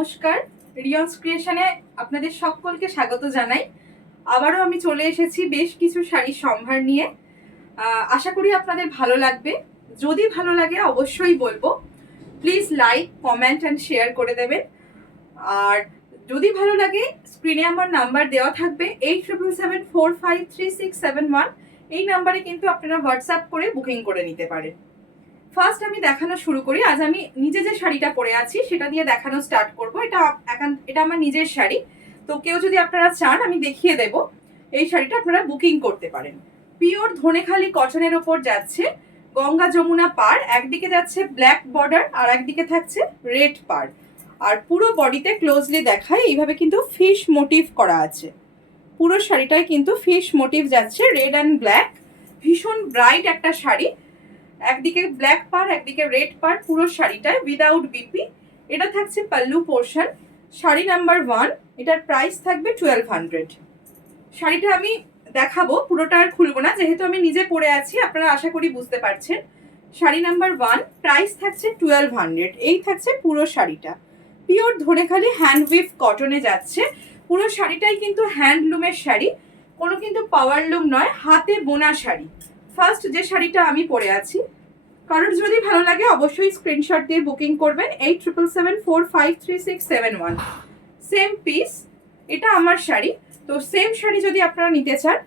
নমস্কার, রিয়ন্স ক্রিয়েশনে আপনাদের সকলকে স্বাগত জানাই। আবারও আমি চলে এসেছি বেশ কিছু শাড়ির সম্ভার নিয়ে। আশা করি আপনাদের ভালো লাগবে। যদি ভালো লাগে অবশ্যই বলবো, please like, comment and share করে দেবেন। আর যদি ভালো লাগে, স্ক্রিনে আমার নাম্বার দেওয়া থাকবে 8777453671। এই নাম্বারে কিন্তু আপনারা হোয়াটসঅ্যাপ করে বুকিং করে নিতে পারেন। ফার্স্ট আমি দেখানো শুরু করি। আজ আমি নিজে যে শাড়িটা পরে আছি সেটা দিয়ে দেখানো স্টার্ট করব। এটা আমার নিজের শাড়ি, তো কেউ যদি আপনারা চান আমি দেখিয়ে দেব। এই শাড়িটা আপনারা বুকিং করতে পারেন। পিওর ধনেখালি কটনের ওপর যাচ্ছে গঙ্গা যমুনা পার, একদিকে যাচ্ছে ব্ল্যাক বর্ডার আর একদিকে থাকছে রেড পার। আর পুরো বডিতে ক্লোজলি দেখায় এইভাবে কিন্তু ফিশ মোটিভ করা আছে। পুরো শাড়িটায় কিন্তু ফিশ মোটিভ যাচ্ছে, রেড অ্যান্ড ব্ল্যাক। ভীষণ ব্রাইট একটা শাড়ি, একদিকে ব্ল্যাক পার একদিকে রেড পার পুরো শাড়িটায়, উইদাউট বিপি। এটা থাকছে পাল্লু পোর্শন। শাড়ি নাম্বার 1, এটার প্রাইস থাকবে 1200। শাড়িটা আমি দেখাবো, পুরোটা আর খুলবো না যেহেতু আমি নিজে পরে আছি, আপনারা আশা করি বুঝতে পারছেন। শাড়ি নাম্বার 1, প্রাইস থাকছে 1200। এই থাকছে পুরো শাড়িটা, পিওর ধনেখালি হ্যান্ডউইভ কটনে যাচ্ছে। পুরো শাড়িটাই কিন্তু হ্যান্ডলুমের শাড়ি, কোনো কিন্তু পাওয়ার লুম নয়, হাতে বোনা শাড়ি। ফার্স্ট যে শাড়িটা আমি পরে আছি, কারোর যদি ভালো লাগে অবশ্যই স্ক্রিনশট দিয়ে বুকিং করবেন 8777453671। সেম পিস, এটা আমার শাড়ি। তো সেম শাড়ি যদি আপনারা নিতে চান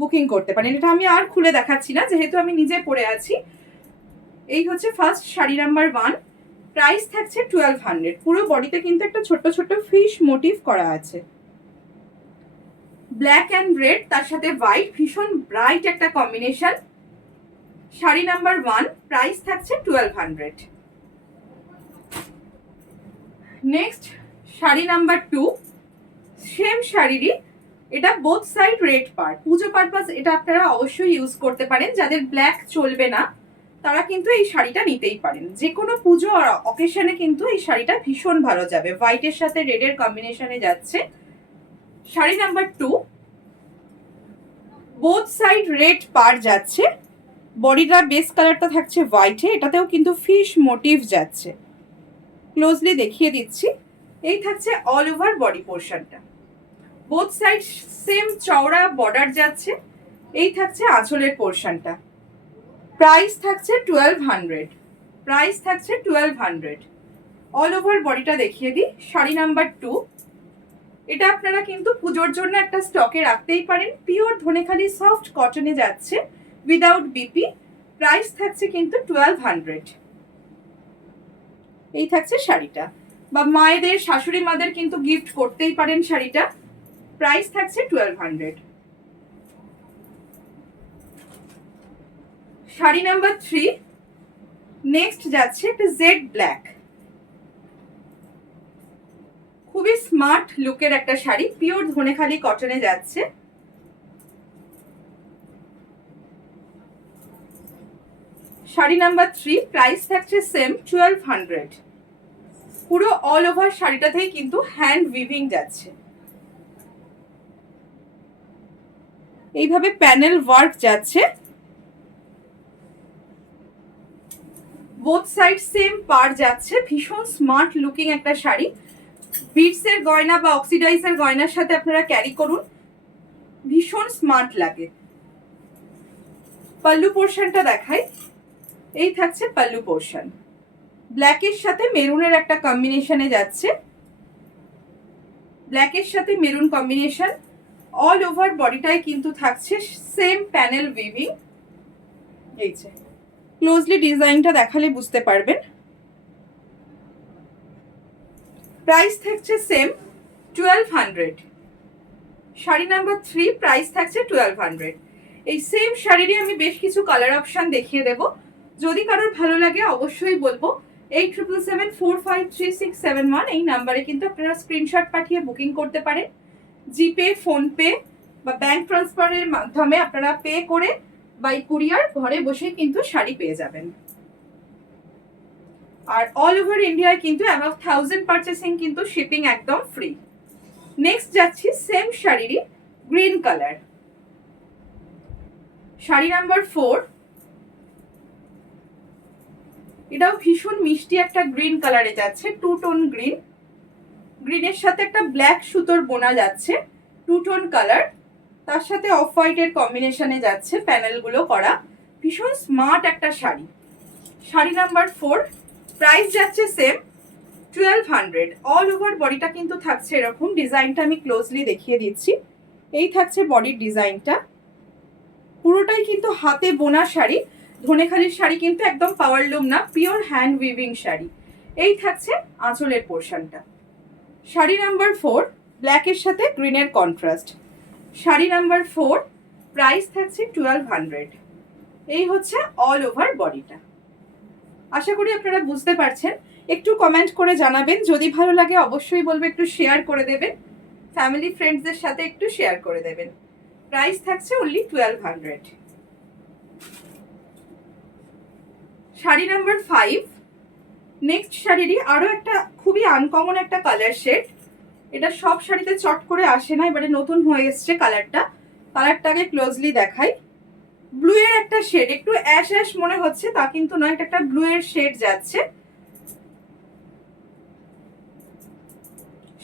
বুকিং করতে পারেন। এটা আমি আর খুলে দেখাচ্ছি না যেহেতু আমি নিজে পরে আছি। এই হচ্ছে ফার্স্ট শাড়ি নাম্বার 1, প্রাইস থাকছে 1200। পুরো বডিতে কিন্তু একটা ছোট্ট ছোট্ট ফিশ মোটিভ করা আছে, ব্ল্যাক অ্যান্ড রেড, তার সাথে হোয়াইট, ভীষণ ব্রাইট একটা কম্বিনেশন। শাড়ি নাম্বার 1, প্রাইস থাকছে 1200। নেক্সট শাড়ি নাম্বার 2, সেম শাড়িরই, এটা বোথ সাইড রেড পার। পুজো পারপাস এটা আপনারা অবশ্যই ইউজ করতে পারেন। যাদের ব্ল্যাক চলবে না তারা কিন্তু এই শাড়িটা নিতেই পারেন। যে কোনো পুজো আর অকেশনে কিন্তু এই শাড়িটা ভীষণ ভালো যাবে। হোয়াইটের সাথে রেডের কম্বিনেশনে যাচ্ছে। Sari number 2, both side red পার যাচ্ছে, বডিটার বেস কালারটা থাকছে হোয়াইটে, এটাতেও কিন্তু ফিশ মোটিভ যাচ্ছে। ক্লোজলি দেখিয়ে দিচ্ছি। এই থাকছে অল ওভার বডি পোর্শনটা, বোথ সাইড সেম চওড়া বর্ডার যাচ্ছে। এই থাকছে আঁচলের পোর্শনটা, প্রাইস থাকছে 1200। প্রাইস থাকছে 1200। অল ওভার বডিটা দেখিয়ে দিই। শাড়ি নাম্বার 2, এটা আপনারা কিন্তু পুজোর জন্য একটা স্টকে রাখতেই পারেন। পিওর ধনেখালি সফট কটনে যাচ্ছে, উইদাউট বিপি। প্রাইস থাকছে কিন্তু 1200। এই থাকছে শাড়িটা, বা মায়েদের শাশুড়ি মাদের কিন্তু গিফট করতেই পারেন শাড়িটা। প্রাইস থাকছে 1200। শাড়ি নাম্বার 3, নেক্সট যাচ্ছে একটা জেড ব্ল্যাক, খুবই স্মার্ট লুকের একটা শাড়ি, পিওর ধনেখালি কটনে যাচ্ছে। শাড়ি নাম্বার 3, প্রাইস থাকছে সেম 1200। পুরো অল ওভার শাড়িটাতেই কিন্তু হ্যান্ড উইভিং যাচ্ছে, এইভাবে প্যানেল ওয়ার্ক যাচ্ছে। বোথ সাইড সেম পার যাচ্ছে, ভীষণ স্মার্ট লুকিং একটা শাড়ি। বিটসের গয়না বা অক্সিডাইজের গয়নার সাথে আপনারা ক্যারি করুন, ভীষণ স্মার্ট লাগে। পাল্লু পোর্শনটা দেখাই। এই থাকছে পাল্লু পোর্শন, ব্ল্যাকের সাথে মেরুনের একটা কম্বিনেশনে যাচ্ছে, ব্ল্যাকের সাথে মেরুন কম্বিনেশন। অল ওভার বডিটাই কিন্তু থাকছে সেম প্যানেল উইভিং। এই যে ক্লোজলি ডিজাইনটা দেখালে বুঝতে পারবেন। প্রাইস থাকছে সেম 1200। শাড়ি নাম্বার 3, প্রাইস থাকছে 1200। এই সেম শাড়িরই আমি বেশ কিছু কালার অপশন দেখিয়ে দেব। যদি কারোর ভালো লাগে অবশ্যই বলবো 8777453671। এই নাম্বারে কিন্তু আপনারা স্ক্রিনশট পাঠিয়ে বুকিং করতে পারেন। জিপে, ফোনপে বা ব্যাংক ট্রান্সফারের মাধ্যমে আপনারা পে করে বাই কুরিয়ার ঘরে বসে কিন্তু শাড়ি পেয়ে যাবেন। আর অল ওভার ইন্ডিয়ায় কিন্তু অ্যাবাভ 1000 পারচেসিং কিন্তু শিপিং একদম ফ্রি। নেক্সট যাচ্ছি সেম শাড়িরই গ্রিন কালার, শাড়ি নাম্বার 4, এটাও ভীষণ মিষ্টি একটা গ্রিন কালারে যাচ্ছে, টু টোন গ্রিন। গ্রিনের সাথে একটা ব্ল্যাক সুতোর বোনা যাচ্ছে, টু টোন কালার, তার সাথে অফ হোয়াইটের কম্বিনেশনে যাচ্ছে, প্যানেলগুলো করা, ভীষণ স্মার্ট একটা শাড়ি। শাড়ি নাম্বার 4, প্রাইস যাচ্ছে সেম 1200। অল ওভার বডিটা কিন্তু থাকছে এরকম। ডিজাইনটা আমি ক্লোজলি দেখিয়ে দিচ্ছি। এই থাকছে বডির ডিজাইনটা, পুরোটাই কিন্তু হাতে বোনা শাড়ি। ধনেখালির শাড়ি কিন্তু একদম পাওয়ারলুম না, পিওর হ্যান্ড উইভিং শাড়ি। এই থাকছে আঁচলের পোর্শনটা। শাড়ি নাম্বার 4, ব্ল্যাকের সাথে গ্রিনের কন্ট্রাস্ট। শাড়ি নাম্বার 4, প্রাইস থাকছে 1200। এই হচ্ছে অল ওভার বডিটা। আশা করি আপনারা বুঝতে পারছেন। একটু কমেন্ট করে জানাবেন, যদি ভালো লাগে অবশ্যই বলবো একটু শেয়ার করে দেবেন, ফ্যামিলি ফ্রেন্ডসদের সাথে একটু শেয়ার করে দেবেন। প্রাইস থাকছে অনলি 1200। শাড়ি নাম্বার 5, নেক্সট শাড়িরই আরো একটা খুবই আনকমন একটা কালার শেড। এটা সব শাড়িতে চট করে আসে না, এবারে নতুন হয়ে এসছে কালারটা। কালারটাকে ক্লোজলি দেখাই। ব্লু এর একটা শেড, একটু অ্যাশ অ্যাশ মনে হচ্ছে, তা কিন্তু নয়, এটা একটা ব্লু এর শেড যাচ্ছে।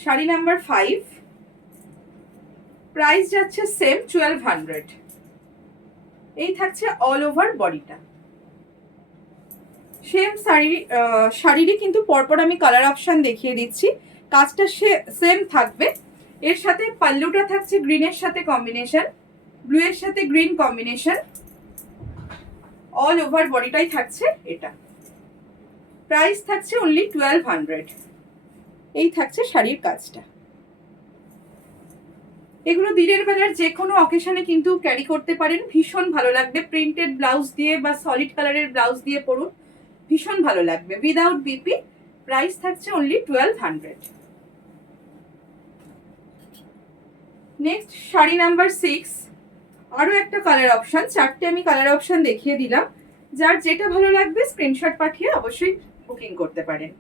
শাড়ি নাম্বার 5, প্রাইস যাচ্ছে সেম 1200। এই থাকছে অল ওভার বডিটা। সেম শাড়িরই কিন্তু পরপর আমি কালার অপশন দেখিয়ে দিচ্ছি। কাজটা সেম থাকবে। এর সাথে পাল্লুটা থাকছে গ্রিনের সাথে কম্বিনেশন, ব্লু এর সাথে গ্রিন কম্বিনেশন, অল ওভার বডিটাই থাকছে এটা। প্রাইস থাকছে অনলি 1200। এই থাকছে শাড়ির কাজটা। এগুলো দিনের বেলার যে কোনো অকেশনে কিন্তু ক্যারি করতে পারেন, ভীষণ ভালো লাগবে। প্রিন্টেড ব্লাউজ দিয়ে বা সলিড কালারের ব্লাউজ দিয়ে পরুন, ভীষণ ভালো লাগবে। Without BP. প্রাইস থাকছে অনলি 1200। নেক্সট শাড়ি নাম্বার 6, আরো একটা কালার অপশন। চারটে আমি কালার অপশন দেখিয়ে দিলাম, যার যেটা ভালো লাগবে স্ক্রিনশট পাঠিয়ে অবশ্যই বুকিং করতে পারেন।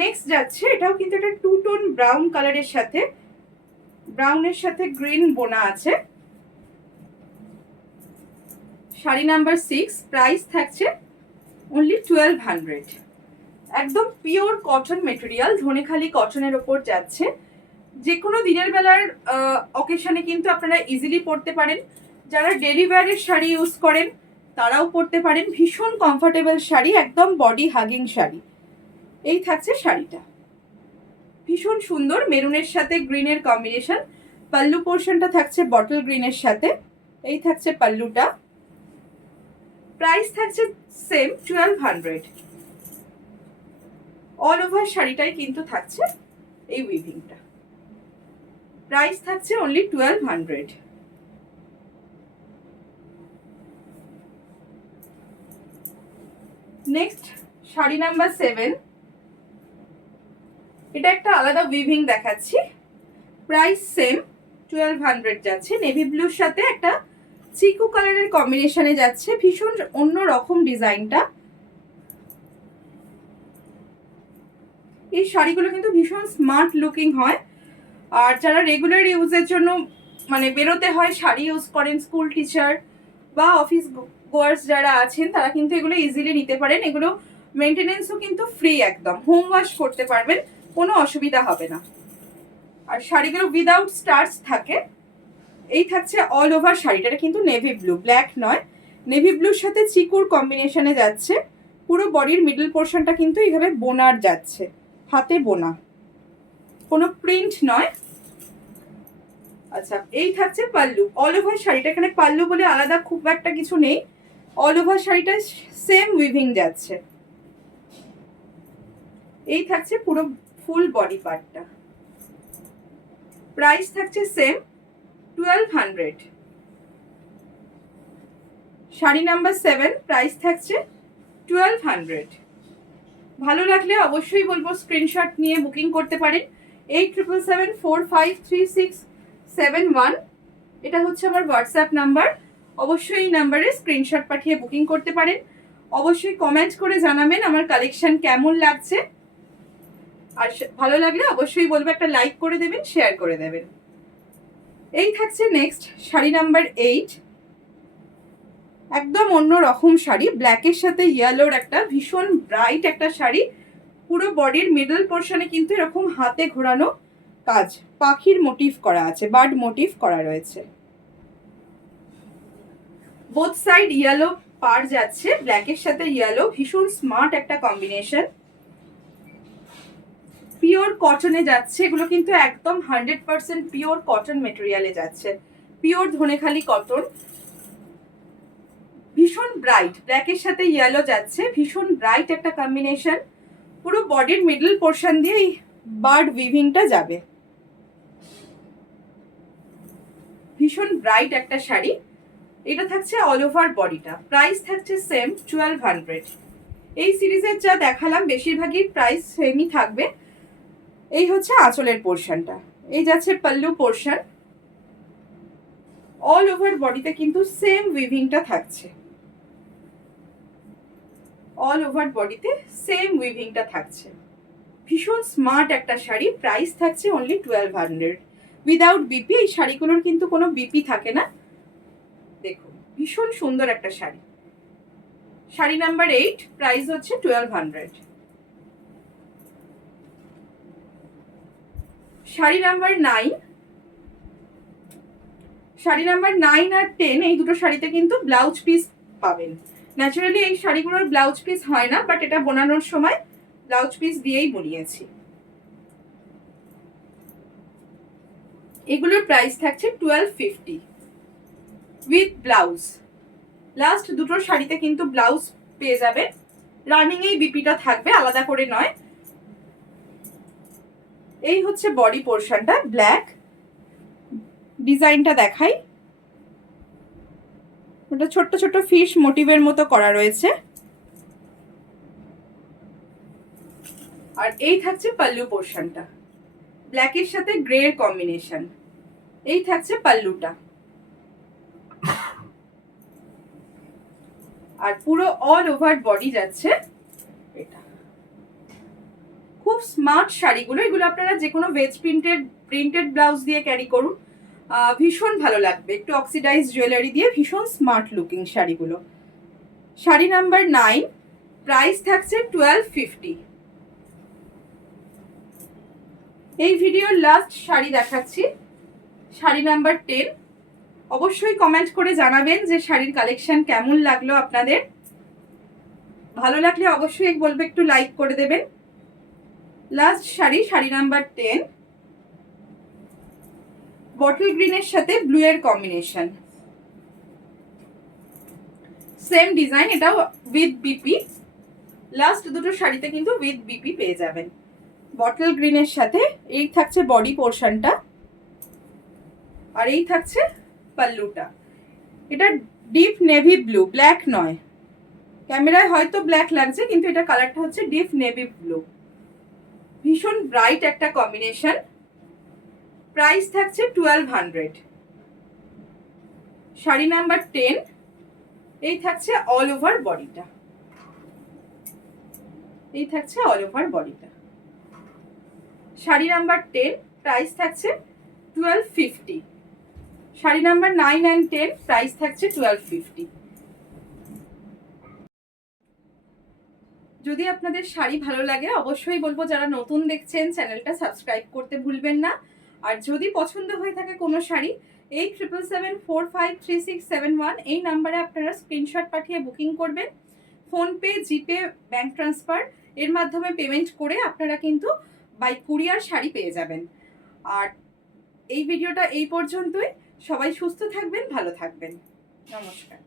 নেক্সট যাচ্ছে, এটাও কিন্তু একটা টু টোন ব্রাউন কালারের সাথে, ব্রাউনের সাথে গ্রিন বোনা আছে। শাড়ি নাম্বার 6, প্রাইস থাকছে অনলি 1200। একদম পিওর কটন মেটেরিয়াল, ধনেখালি কটনের ওপর যাচ্ছে। যে কোনো দিনের বেলার অকেশনে কিন্তু আপনারা ইজিলি পরতে পারেন। যারা ডেলি ওয়্যারের শাড়ি ইউজ করেন তারাও পরতে পারেন। ভীষণ কমফোর্টেবল শাড়ি, একদম বডি হাগিং শাড়ি। এই থাকছে শাড়িটা, ভীষণ সুন্দর, মেরুনের সাথে গ্রিনের কম্বিনেশন। পাল্লু পোর্শনটা থাকছে বটল গ্রিনের সাথে। এই থাকছে পাল্লুটা। প্রাইস থাকছে সেম 1200। অল ওভার শাড়িটাই কিন্তু থাকছে এই উইভিংটা। প্রাইস থাকছে অনলি 1200। নেক্সট শাড়ি নাম্বার 7, এটা একটা আলাদা উইভিং দেখাচ্ছি। প্রাইস সেম 1200 যাচ্ছে। নেভি ব্লুর সাথে একটা চিকু কালারের কম্বিনেশনে যাচ্ছে, ভীষণ অন্য রকম ডিজাইনটা। এই শাড়িগুলো কিন্তু ভীষণ স্মার্ট লুকিং হয়। আর যারা রেগুলার ইউজের জন্য মানে বেরোতে হয় শাড়ি ইউজ করেন, স্কুল টিচার বা অফিস গোয়ার্স যারা আছেন, তারা কিন্তু এগুলো ইজিলি নিতে পারেন। এগুলো মেনটেনেন্সও কিন্তু ফ্রি, একদম হোম ওয়াশ করতে পারবেন, কোনো অসুবিধা হবে না। আর শাড়িগুলো উইদাউট স্টার্চ থাকে। এই থাকছে অল ওভার শাড়িটা, কিন্তু নেভি ব্লু, ব্ল্যাক নয়, নেভি ব্লুর সাথে চিকুর কম্বিনেশনে যাচ্ছে। পুরো বডির মিডল পোর্শনটা কিন্তু এইভাবে বোনার যাচ্ছে, হাতে বোনা, কোনো প্রিন্ট নয়। আচ্ছা, এই থাকছে পাল্লু। অল ওভার শাড়িটা, এখানে পাল্লু বলে আলাদা খুব একটা কিছু নেই, অল ওভার শাড়িটা সেম উইভিং যাচ্ছে। এই থাকছে পুরো ফুল বডি পার্টটা। প্রাইস থাকছে সেম 1200। শাড়ি নাম্বার 7, প্রাইস থাকছে 1200। ভালো লাগলে অবশ্যই বলবো স্ক্রিনশট নিয়ে বুকিং করতে পারেন। 8777453671, এটা হচ্ছে আমার হোয়াটসঅ্যাপ নাম্বার। অবশ্যই এই নাম্বারে স্ক্রিনশট পাঠিয়ে বুকিং করতে পারেন। অবশ্যই কমেন্ট করে জানাবেন আমার কালেকশন কেমন লাগছে। আর ভালো লাগলে অবশ্যই বলবো একটা লাইক করে দেবেন, শেয়ার করে দেবেন। এই থাকছে নেক্সট শাড়ি নাম্বার 8, একদম অন্য রকম শাড়ি, ব্ল্যাকের সাথে ইয়েলোর একটা ভীষণ ব্রাইট একটা শাড়ি। পুরো বডির মিডল পোর্শনে কিন্তু এরকম হাতে ঘোরানো কাজ, পাখির মোটিভ করা আছে, বার্ড মোটিভ করা রয়েছে। বোথ সাইড ইয়েলো পার যাচ্ছে, ব্ল্যাকের সাথে ইয়েলো, ভীষণ স্মার্ট একটা কম্বিনেশন। পিওর কটনে যাচ্ছে, এগুলো কিন্তু একদম 100% পিওর কটন মেটেরিয়ালে যাচ্ছে, পিওর ধনেখালি কটন। ভীষণ ব্রাইট, ব্ল্যাকের সাথে ইয়েলো যাচ্ছে, ভীষণ ব্রাইট একটা কম্বিনেশন। পুরো বডির মিডল পোর্শন দিয়ে এই বার্ড উইভিংটা যাবে। ভীষণ ব্রাইট একটা শাড়ি। এটা থাকছে অল ওভার বডিটা, প্রাইস থাকছে সেম 1200। এই সিরিজের যা দেখালাম বেশিরভাগই প্রাইস সেমই থাকবে। এই হচ্ছে আঁচলের পোর্শনটা, এই যাচ্ছে পাল্লু পোর্শন। অল ওভার বডিতে কিন্তু সেম উইভিংটা থাকছে, অল ওভার বডিতে সেম উইভিংটা থাকছে। ভীষণ স্মার্ট একটা শাড়ি, প্রাইস থাকছে অনলি 1200 উইদাউট বিপি। এই শাড়িগুলোর কিন্তু কোনো বিপি থাকে না। দেখুন ভীষণ সুন্দর একটা শাড়ি। শাড়ি নাম্বার 8, প্রাইস হচ্ছে 1200। শাড়ি নাম্বার 9, শাড়ি নাম্বার 9 আর 10 এই দুটো শাড়িতে কিন্তু ব্লাউজ পিস পাবেন। ন্যাচারালি এই শাড়িগুলোর ব্লাউজ পিস হয় না, বাট এটা বোনানোর সময় ব্লাউজ পিস দিয়েই বুনিয়েছি। এগুলোর প্রাইস থাকছে 1250 উইথ ব্লাউজ। লাস্ট দুটো শাড়িতে কিন্তু ব্লাউজ পেয়ে যাবে, রানিং এই বিপিটা থাকবে, আলাদা করে নয়। এই হচ্ছে বডি পোর্শনটা, ব্ল্যাক। ডিজাইনটা দেখাই, ওটা ছোট্ট ছোট্ট ফিশ মোটিভের মতো করা রয়েছে। আর এই থাকছে পাল্লু পোর্শনটা, ব্ল্যাকের সাথে গ্রে এর কম্বিনেশন। এই থাকছে পাল্লুটা, আর পুরো অল ওভার বডি যাচ্ছে এটা। খুব স্মার্ট শাড়িগুলো, এগুলো আপনারা যে কোনো ভেজ প্রিন্টেড ব্লাউজ দিয়ে ক্যারি করুন, ভীষণ ভালো লাগবে। একটু অক্সিডাইজ জুয়েলারি দিয়ে ভীষণ স্মার্ট লুকিং শাড়িগুলো। শাড়ি নাম্বার 9, প্রাইস থাকছে 1250। এই ভিডিওর লাস্ট শাড়ি দেখাচ্ছি, শাড়ি নাম্বার 10। অবশ্যই কমেন্ট করে জানাবেন যে শাড়ির কালেকশন কেমন লাগলো আপনাদের। ভালো লাগলে অবশ্যই বলবো একটু লাইক করে দেবেন। Last sari, sari number 10, bottle গ্রিনের সাথে ব্লু এর কম্বিনেশন, সেম ডিজাইন, এটাও উইথ বিপি। লাস্ট দুটো শাড়িতে কিন্তু উইথ বিপি পেয়ে যাবেন। বটল গ্রিনের সাথে এই থাকছে বডি পোর্শনটা, আর এই থাকছে পাল্লুটা। এটা ডিপ নেভি ব্লু, ব্ল্যাক নয়। ক্যামেরায় হয়তো ব্ল্যাক লাগছে, কিন্তু এটা কালারটা হচ্ছে ডিপ নেভি ব্লু। ভীষণ ব্রাইট একটা কম্বিনেশন, প্রাইস থাকছে 1200। শাড়ি নাম্বার 10, এই থাকছে অল ওভার বডিটা, এই থাকছে অল ওভার বডিটা। শাড়ি নাম্বার 10, প্রাইস থাকছে 1250। শাড়ি নাম্বার 9 and 10, প্রাইস থাকছে 1250। যদি আপনাদের শাড়ি ভালো লাগে অবশ্যই বলবো যারা নতুন দেখছেন চ্যানেলটা সাবস্ক্রাইব করতে ভুলবেন না। আর যদি পছন্দ হয়ে থাকে কোনো শাড়ি, 8777453671 এই নাম্বারে আপনারা স্ক্রিনশট পাঠিয়ে বুকিং করবেন। ফোনপে, জিপে, ব্যাংক ট্রান্সফার এর মাধ্যমে পেমেন্ট করে আপনারা কিন্তু বাই কুরিয়ার শাড়ি পেয়ে যাবেন। আর এই ভিডিওটা এই পর্যন্তই। সবাই সুস্থ থাকবেন, ভালো থাকবেন। নমস্কার।